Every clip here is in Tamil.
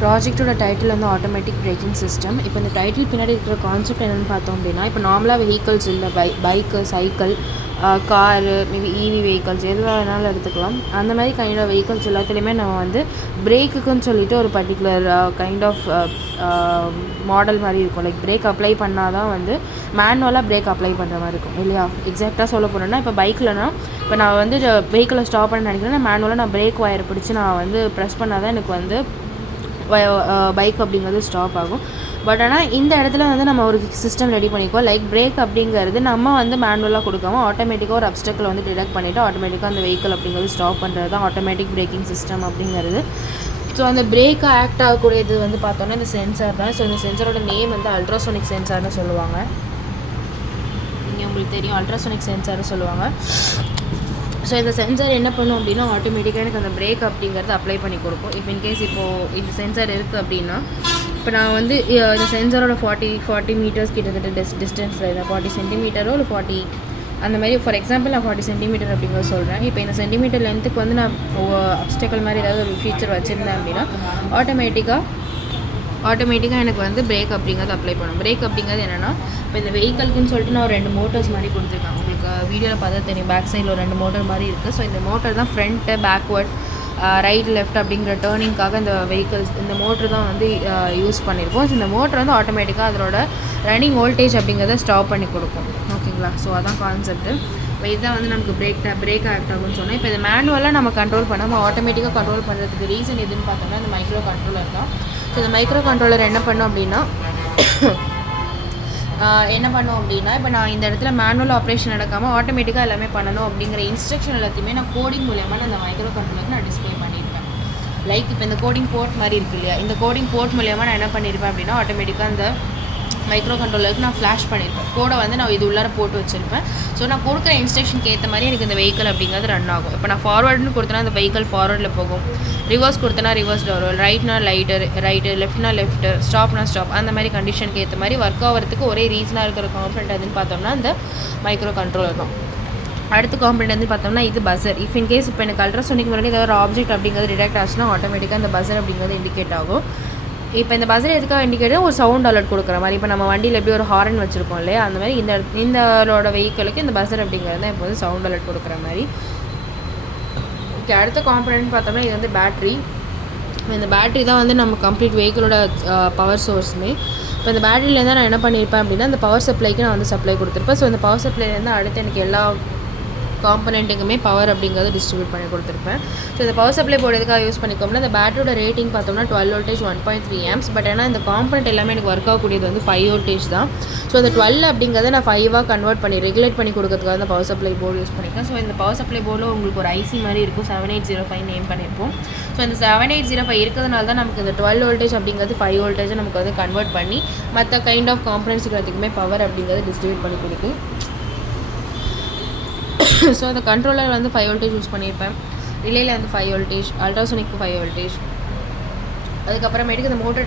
ப்ராஜெக்ட்டோட டைட்டில் வந்து ஆட்டோமேட்டிக் பிரேக்கிங் சிஸ்டம். இப்போ இந்த டைட்டில் பின்னாடி இருக்கிற கான்செப்ட் என்னென்னு பார்த்தோம் அப்படின்னா, இப்போ நார்மலாக வெஹிக்கல்ஸ் இல்லை பைக்கு, சைக்கிள், காரு, மேபி இவி வெஹிக்கல்ஸ் எது வேணாலும் எடுத்துக்கலாம். அந்த மாதிரி கைண்ட் ஆஃப் வெஹிக்கல்ஸ் எல்லாத்துலேயுமே நம்ம வந்து பிரேக்குக்குன்னு சொல்லிட்டு ஒரு பர்டிகுலர் கைண்ட் ஆஃப் மாடல் மாதிரி இருக்கும். லைக் பிரேக் அப்ளை பண்ணால் தான் வந்து மேனுவலாக பிரேக் அப்ளை பண்ணுற மாதிரி இருக்கும் இல்லையா? எக்ஸாக்டாக சொல்ல போனோன்னா, இப்போ பைக்கில்னா இப்போ நான் வந்து வெஹிக்கிளை ஸ்டாப் பண்ண நினைக்கிறேன்னா மேனுவலாக நான் பிரேக் ஒயர் பிடிச்சி நான் வந்து ப்ரெஸ் பண்ணால் தான் எனக்கு வந்து பைக் அப்படிங்கிறது ஸ்டாப் ஆகும். பட் ஆனால் இந்த இடத்துல வந்து நம்ம ஒரு சிஸ்டம் ரெடி பண்ணிக்குவோம். லைக் பிரேக் அப்படிங்கிறது நம்ம வந்து மேனுவலாக கொடுக்காம ஆட்டோமேட்டிக்காக ஒரு அப்டக்கில் வந்து டிடெக்ட் பண்ணிவிட்டு ஆட்டோமேட்டிக்காக அந்த வெஹிக்கிள் அப்படிங்கிறது ஸ்டாப் பண்ணுறது தான் ஆட்டோமேட்டிக் பிரேக்கிங் சிஸ்டம் அப்படிங்கிறது. ஸோ அந்த பிரேக் ஆக்ட் ஆகக்கூடியது வந்து பார்த்தோன்னா இந்த சென்சார் தான். ஸோ இந்த சென்சாரோட நேம் வந்து அல்ட்ராசோனிக் சென்சார்னு சொல்லுவாங்க. நீங்கள் உங்களுக்கு தெரியும், அல்ட்ராசோனிக் சென்சார்னு சொல்லுவாங்க. ஸோ இந்த சென்சார் என்ன பண்ணும் அப்படின்னா, ஆட்டோமேட்டிக்காக எனக்கு அந்த பிரேக் அப்படிங்கிறது அப்ளை பண்ணி கொடுக்கும். இஃப் இன்கேஸ் இப்போது இந்த சென்சார் இருக்குது அப்படின்னா, இப்போ நான் வந்து இந்த சென்சாரோட 40 மீட்டர்ஸ் கிட்டத்தட்ட டிஸ்டன்ஸில் இல்லை 40 சென்டிமீட்டரோ இல்லை 40 அந்த மாதிரி ஃபார் எக்ஸாம்பிள் நான் 40 சென்டிமீட்டர் அப்படிங்கிறத சொல்கிறேன். இப்போ இந்த சென்டிமீட்டர் லென்த்துக்கு வந்து நான் அப்டக்கிள் மாதிரி ஏதாவது ஒரு ஃபீச்சர் வச்சுருந்தேன் அப்படின்னா ஆட்டோமேட்டிக்காக எனக்கு வந்து பிரேக் அப்படிங்கிறது அப்ளை பண்ணும். பிரேக் அப்படிங்கிறது என்னென்னா, இப்போ இந்த வெஹிக்கலுக்குன்னு சொல்லிட்டு நான் ஒரு 2 மோட்டர்ஸ் மாதிரி கொடுத்துருக்கேன். உங்களுக்கு வீடியோவில் பார்த்தா தெரியும், பேக் சைடில் ஒரு 2 மோட்டர் மாதிரி இருக்குது. ஸோ இந்த மோட்டர் தான் ஃப்ரண்ட்டு, பேக்வர்ட், ரைட், லெஃப்ட் அப்படிங்கிற டேர்னிங்காக இந்த வெஹிக்கல்ஸ் இந்த மோட்ரு தான் வந்து யூஸ் பண்ணியிருக்கோம். ஸோ இந்த மோட்டர் வந்து ஆட்டோமேட்டிக்காக அதோட ரன்னிங் வோல்டேஜ் அப்படிங்கிறத ஸ்டாப் பண்ணி கொடுக்கும். ஓகேங்களா? ஸோ அதான் கான்செப்ட்டு. இப்போ இதுதான் வந்து நமக்கு பிரேக் ஆக்ட் ஆகும்னு சொன்னால், இப்போ இதை மேனுவலாக நம்ம கண்ட்ரோல் பண்ணாமல் ஆட்டோமேட்டிக்காக கண்ட்ரோல் பண்ணுறதுக்கு ரீசன் எதுன்னு பார்த்தோம்னா இந்த மைக்ரோ கண்ட்ரோலர் தான். ஸோ இந்த மைக்ரோ கண்ட்ரோலர் என்ன பண்ணோம் அப்படின்னா இப்போ நான் இந்த இடத்துல மேனுவல் ஆப்ரேஷன் நடக்காமல் ஆட்டோமேட்டிக்காக எல்லாமே பண்ணணும் அப்படிங்கிற இன்ஸ்ட்ரக்ஷன் எல்லாத்தையுமே நான் கோடிங் மூலயமா அந்த மைக்ரோ கண்ட்ரோலருக்கு நான் டிஸ்பிளே பண்ணியிருப்பேன். லைக் இப்போ இந்த கோடிங் போர்ட் மாதிரி இருக்கு இல்லையா, இந்த கோடிங் போர்ட் மூலயமா நான் என்ன பண்ணியிருப்பேன் அப்படின்னா ஆட்டோமேட்டிக்காக அந்த மைக்ரோ கண்ட்ரோலருக்கு நான் ஃப்ளாஷ் பண்ணியிருப்பேன். கோடை வந்து நான் இது உள்ளார போட்டு வச்சுருப்பேன். ஸோ நான் கொடுக்குற இன்ஸ்ட்ரக்ஷனுக்கு ஏற்ற மாதிரி எனக்கு இந்த வெஹிக்கல் அப்படிங்கிறது ரன் ஆகும். இப்போ நான் ஃபார்வர்டுன்னு கொடுத்தேன்னா அந்த வெஹிக்கல் ஃபார்வர்டில் போகும், ரிவர்ஸ் கொடுத்தனா ரிவர்ஸில் வரும், ரைட்னா ரைட்டு, லெஃப்ட்னா லெஃப்ட்டு, ஸ்டாப்னா ஸ்டாப், அந்த மாதிரி கண்டிஷனுக்கு ஏற்ற மாதிரி ஒர்க் ஆகிறதுக்கு ஒரே ரீசனாக இருக்கிற காம்பனண்ட் எதுன்னு பார்த்தோம்னா இந்த மைக்ரோ கண்ட்ரோலர் தான். அடுத்த காம்பனண்ட் வந்து பார்த்தோம்னா இது பஸர். இஃப் இன்கேஸ் இப்போ எனக்கு அல்ட்ராசோனிக் முன்னாடி ஏதாவது ஒரு ஆப்ஜெக்ட் அப்படிங்கிறது டிடெக்ட் ஆச்சுன்னா ஆட்டோமேட்டிக்காக இந்த பஸர் அப்படிங்கிறது இண்டிகேட் ஆகும். இப்போ இந்த பஸர் எதுக்காக இண்டிகேட்டர் ஒரு சவுண்ட் அலர்ட் கொடுக்குற மாதிரி. இப்போ நம்ம வண்டியில் எப்படி ஒரு ஹாரன் வச்சுருக்கோம் இல்லையா, அந்த மாதிரி இந்தோட வெஹிக்கிளுக்கு இந்த பஸர் அப்படிங்கிறது தான் இப்போ வந்து சவுண்ட் அலர்ட் கொடுக்குற மாதிரி. ஓகே, அடுத்த காம்பனண்ட் பார்த்தோம்னா இது வந்து பேட்ரி. இந்த பேட்ரி தான் வந்து நம்ம கம்ப்ளீட் வெஹிக்கிளோட பவர் சோர்ஸுமே. இப்போ இந்த பேட்டரியிலேருந்து நான் என்ன பண்ணியிருப்பேன் அப்படின்னா இந்த பவர் சப்ளைக்கு நான் வந்து சப்ளை கொடுத்துருப்பேன். ஸோ இந்த பவர் சப்ளைலேருந்து அடுத்து எனக்கு எல்லா காம்பனண்ட்டுக்குமே பவர் அப்படிங்கிறது டிஸ்ட்ரிபியூட் பண்ணி கொடுத்துருப்பேன். ஸோ இந்த பவர் சப்ளை போர்டு எதுக்காக யூஸ் பண்ணிக்கோம்னா இந்த பேட்டரியோட ரேட்டிங் பார்த்தோம்னா 12 வோல்டேஜ் 1.3 amps. பட் ஏன்னா இந்த காம்பனண்ட் எல்லாமே எனக்கு ஒர்க் ஆகக்கூடியது வந்து 5 வோல்டேஜ் தான். ஸோ இந்த 12 அப்படிங்கிறத நான் 5ஆக கன்வெர்ட் பண்ணி ரெகுலேட் பண்ணி கொடுக்கறதுக்காக இந்த பவர் சப்ளை போர்டு யூஸ் பண்ணிக்கிறேன். ஸோ இந்த பவர் சப்ளை போர்டில் உங்களுக்கு ஒரு ஐசி மாதிரி இருக்கும், 7805 நேம் பண்ணியிருப்போம். ஸோ இந்த 7805 இருக்கிறதுனால தான் நமக்கு இந்த 12 வோல்டேஜ் அப்படிங்கிறது 5 வோல்டேஜை நமக்கு வந்து கன்வெர்ட் பண்ணி மற்ற கைண்ட் ஆஃப் காம்பனண்ட்ஸ் எல்லாத்துக்குமே பவர் அப்படிங்கிறது டிஸ்ட்ரிபியூட் பண்ணி கொடுக்கும். ஸோ அந்த கண்ட்ரோலர் வந்து 5 வோல்டேஜ் யூஸ் பண்ணியிருப்பேன், ரிலேயில் வந்து 5 வோல்டேஜ், அல்ட்ராசோனிக்கு 5 வோல்டேஜ். அதுக்கப்புறமேட்டுக்கு இந்த மோட்டர்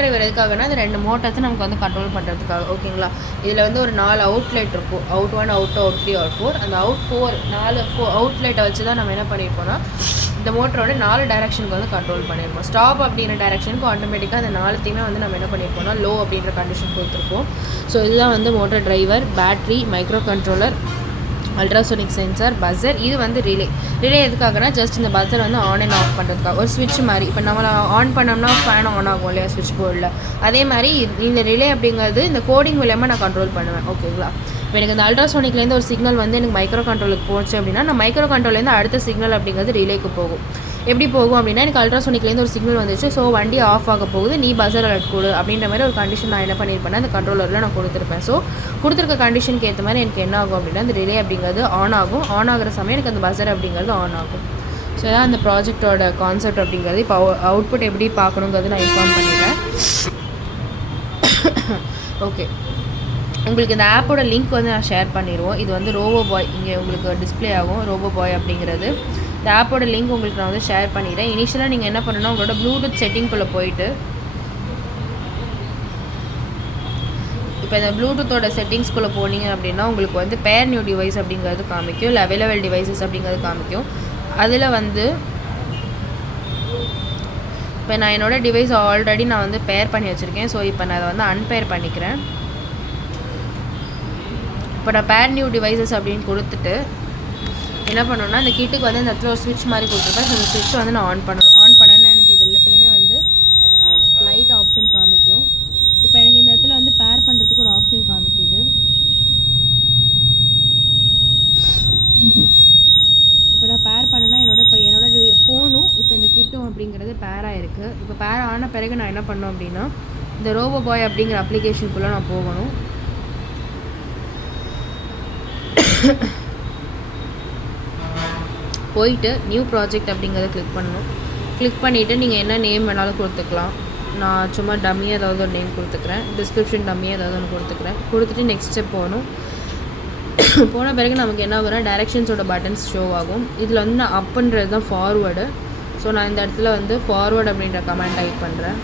டிரைவர் எதுக்காகனா இந்த 2 மோட்டர்ஸை நமக்கு வந்து கண்ட்ரோல் பண்ணுறதுக்காக. ஓகேங்களா? இதில் வந்து ஒரு 4 அவுட்லெட் இருக்கும், அவுட் 1, அவுட் 2, அவுட் 3, அவுட் 4. அந்த அவுட் 4 அவுட்லெட்டை வச்சு தான் நம்ம என்ன பண்ணியிருப்போம்னா இந்த மோட்டரோட 4 டைரக்ஷனுக்கு வந்து கண்ட்ரோல் பண்ணியிருப்போம். ஸ்டாப் அப்படிங்கிற டைரக்ஷனுக்கு ஆட்டோமேட்டிக்காக அந்த 4த்தையுமே வந்து நம்ம என்ன பண்ணியிருப்போம்னா லோ அப்படின்ற கண்டிஷன் கொடுத்துருப்போம். ஸோ இதுதான் வந்து motor driver, battery, micro controller, ultrasonic sensor, buzzer. இது வந்து ரிலே எதுக்காகனா ஜஸ்ட் இந்த பஸர் வந்து ஆன் அண்ட் ஆஃப் பண்ணுறதுக்காக ஒரு ஸ்விட்ச் மாதிரி. இப்போ நம்ம ஆன் பண்ணோம்னா ஃபேன் ஆன் ஆகும் இல்லையா ஸ்விட்ச் போர்டில், அதே மாதிரி இந்த ரிலே அப்படிங்கிறது இந்த கோடிங் மூலமாக நான் கண்ட்ரோல் பண்ணுவேன். ஓகேங்களா? இப்போ எனக்கு இந்த அல்ட்ராசோனிக்லேருந்து ஒரு சிக்னல் வந்து எனக்கு மைக்ரோ கண்ட்ரோலுக்கு போச்சு அப்படின்னா நான் மைக்ரோ கண்ட்ரோல்லேருந்து அடுத்த சிக்னல் அப்படிங்கிறது ரிலேக்கு போகும். எப்படி போகும் அப்படின்னா எனக்கு அல்ட்ராசோனிக்லேருந்து ஒரு சிக்னல் வந்துச்சு, ஸோ வண்டி ஆஃப் ஆக போகுது, நீ பஸர் அலர்ட் கொடு அப்படின்ற மாதிரி ஒரு கண்டிஷன் நான் என்ன பண்ணியிருப்பேன்னா அந்த கண்ட்ரோலரில் நான் கொடுத்துருப்பேன். ஸோ கொடுத்துருக்க கண்டிஷனுக்கு ஏற்ற மாதிரி எனக்கு என்ன ஆகும் அப்படின்னா அந்த ரிலே அப்படிங்கிறது ஆன் ஆகும். ஆன் ஆகிற சமயம் எனக்கு அந்த பஸர் அப்படிங்கிறது ஆன் ஆகும். ஸோ இதான் அந்த ப்ராஜெக்டோட கான்செப்ட் அப்படிங்கிறது. இப்போ அவுட்புட் எப்படி பார்க்கணுங்கிறது நான் இன்ஃபார்ம் பண்ணிடுறேன். ஓகே, உங்களுக்கு இந்த ஆப்போட லிங்க் வந்து நான் ஷேர் பண்ணிடுவோம். இது வந்து ரோபோ பாய் இங்கே உங்களுக்கு டிஸ்பிளே ஆகும், ரோபோ பாய் அப்படிங்கிறது. இந்த ஆப்போட லிங்க் உங்களுக்கு நான் வந்து ஷேர் பண்ணிடுறேன். இனிஷியலாக நீங்கள் என்ன பண்ணணும்னா உங்களோட ப்ளூடூத் செட்டிங்குள்ளே போயிட்டு இப்போ இந்த ப்ளூடூத்தோட செட்டிங்ஸ்குள்ளே போனீங்க அப்படின்னா உங்களுக்கு வந்து பேர் நியூ டிவைஸ் அப்படிங்கிறது காமிக்கும், இல்லை அவைலபிள் டிவைசஸ் அப்படிங்கிறது காமிக்கும். அதில் வந்து இப்போ நான் என்னோடய டிவைஸ் ஆல்ரெடி நான் வந்து பேர் பண்ணி வச்சுருக்கேன். ஸோ இப்போ நான் அதை வந்து அன்பேர் பண்ணிக்கிறேன். இப்போ நான் பேர் நியூ டிவைசஸ் அப்படின்னு கொடுத்துட்டு என்ன பண்ணணும்னா இந்த கிட்டுக்கு வந்து இந்த இடத்துல ஒரு ஸ்விட்ச் மாதிரி கொடுத்துருப்பேன். ஸோ அந்த ஸ்விட்ச் வந்து நான் ஆன் பண்ணணும். ஆன் பண்ணேன்னா எனக்கு இது எல்லாத்துலேயுமே வந்து லைட் ஆப்ஷன் காமிக்கும். இப்போ எனக்கு இந்த இடத்துல வந்து பேர் பண்ணுறதுக்கு ஒரு ஆப்ஷன் காமிக்குது. இப்போ நான் பேர் பண்ணேன்னா என்னோட ஃபோனும் இப்போ இந்த கிட்டும் அப்படிங்கிறது பேராக இருக்குது. இப்போ பேர் ஆன பிறகு நான் என்ன பண்ணணும் அப்படின்னா இந்த ரோபோ பாய் அப்படிங்கிற அப்ளிகேஷனுக்குள்ளே நான் போகணும். போயிட்டு நியூ ப்ராஜெக்ட் அப்படிங்கிறத கிளிக் பண்ணணும். கிளிக் பண்ணிவிட்டு நீங்கள் என்ன நேம் வேணாலும் கொடுத்துக்கலாம். நான் சும்மா டம்மியாக ஏதாவது ஒரு நேம் கொடுத்துக்கிறேன். டிஸ்கிரிப்ஷன் டம்மியாக ஏதாவது ஒன்று கொடுத்துக்கிறேன். கொடுத்துட்டு நெக்ஸ்ட் ஸ்டெப் போகணும். போன பிறகு நமக்கு என்ன வரும், டைரக்ஷன்ஸோட பட்டன்ஸ் ஷோ ஆகும். இதில் வந்து நான் அப்புன்றது தான் ஃபார்வேர்டு. ஸோ நான் இந்த இடத்துல வந்து ஃபார்வேர்டு அப்படின்ற கமெண்ட் டைப் பண்ணுறேன்.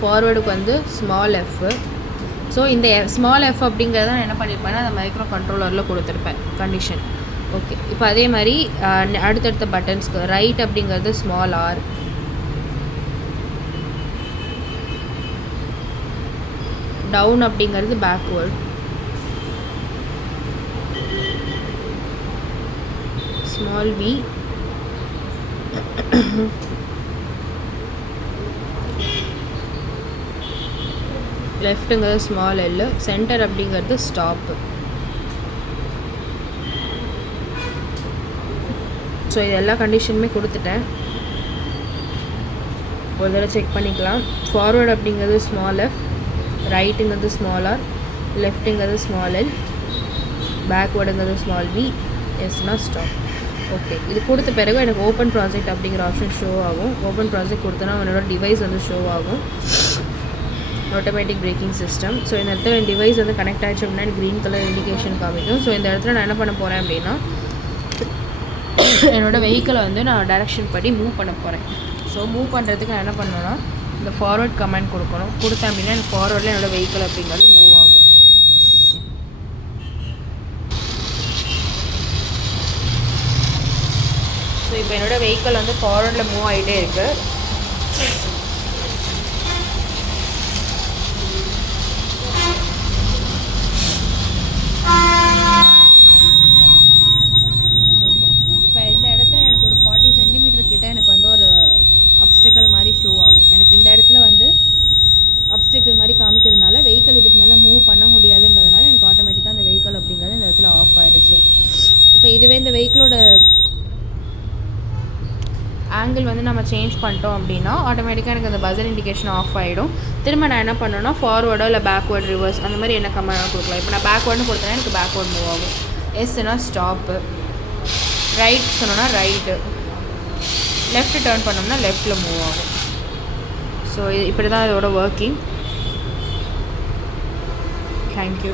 ஃபார்வேர்டுக்கு வந்து ஸ்மால் எஃப். ஸோ இந்த ஸ்மால் எஃப் அப்படிங்கிறத நான் என்ன பண்ணியிருப்பேன்னா அந்த மைக்ரோ கண்ட்ரோலரில் கொடுத்துருப்பேன் கண்டிஷன். ஓகே, இப்போ அதே மாதிரி அடுத்தடுத்த பட்டன்ஸ்க்கு ரைட் அப்படிங்கிறது ஸ்மால் ஆர், டவுன் அப்படிங்கிறது பேக்வேர்ட், ஸ்மால் வி, லெஃப்ட்டுங்கிறது ஸ்மால் எல், சென்டர் அப்படிங்கிறது ஸ்டாப்பு. ஸோ இது எல்லா கண்டிஷனுமே கொடுத்துட்டேன். ஒரு தடவை செக் பண்ணிக்கலாம். ஃபார்வேர்டு அப்படிங்கிறது ஸ்மால் எஃப், ரைட்டுங்கிறது ஸ்மால் ஆர், லெஃப்ட்டுங்கிறது ஸ்மால் எல், பேக்வேர்டுங்கிறது ஸ்மால் வி, எஸ்னா ஸ்டாப். ஓகே, இது கொடுத்த பிறகு எனக்கு ஓப்பன் ப்ராஜெக்ட் அப்படிங்கிற ஆப்ஷன் ஷோ ஆகும். ஓப்பன் ப்ராஜெக்ட் கொடுத்தனா என்னோட டிவைஸ் வந்து ஷோ ஆகும். Automatic braking system. ஸோ இந்த இடத்துல என் டிவைஸ் வந்து கனெக்ட் ஆகிடுச்சு அப்படின்னா எனக்கு க்ரீன் கலர் இண்டிகேஷன் காமிக்கும். ஸோ இந்த இடத்துல நான் என்ன பண்ண போகிறேன் அப்படின்னா என்னோடய வெஹிக்கிளை வந்து நான் டைரக்ஷன் படி மூவ் பண்ண போகிறேன். ஸோ மூவ் பண்ணுறதுக்கு நான் என்ன பண்ணணும்னா இந்த ஃபார்வர்ட் கமெண்ட் கொடுக்கணும். கொடுத்தேன் அப்படின்னா எனக்கு ஃபார்வர்டில் என்னோடய வெஹிக்கிள் அப்படிங்கிறது மூவ் ஆகும். ஸோ இப்போ என்னோடய வெஹிக்கிள் வந்து ஃபார்வர்டில் மூவ் ஆகிட்டே இருக்குது. எனக்கு வந்து ஒரு அப்ஸ்டக்கிள் மாதிரி ஷோ ஆகும். எனக்கு இந்த இடத்துல வந்து அப்ஸ்டக்கிள் மாதிரி காமிக்கிறதுனால வெஹிக்கிள் இதுக்கு மேலே மூவ் பண்ண முடியாதுங்கிறதுனால எனக்கு ஆட்டோமேட்டிக்காக அந்த வெஹிக்கிள் அப்படிங்கிறது இந்த இடத்துல ஆஃப் ஆயிடுச்சு. இப்போ இதுவே இந்த வெஹிக்கிளோட ஆங்கிள் வந்து நம்ம சேஞ்ச் பண்ணிட்டோம் அப்படின்னா ஆட்டோமேட்டிக்காக எனக்கு அந்த பஸர் இண்டிகேஷன் ஆஃப் ஆகிடும். திரும்ப நான் என்ன பண்ணேன்னா ஃபார்வேர்டோ இல்லை பேக்வேர்டு, ரிவர்ஸ் அந்த மாதிரி என்ன கமெண்ட் கொடுக்கலாம். இப்போ நான் பேக்வேர்டுன்னு கொடுத்தேன்னா எனக்கு பேக்வேர்டு மூவ் ஆகும். எஸ்னா ஸ்டாப்பு, ரைட் சொன்னோன்னா ரைட்டு, லெஃப்ட் டர்ன் பண்ணோம்னா லெஃப்ட்டில் மூவ் ஆகும். ஸோ இப்படி தான் இதோட ஒர்க்கிங். தேங்க்யூ.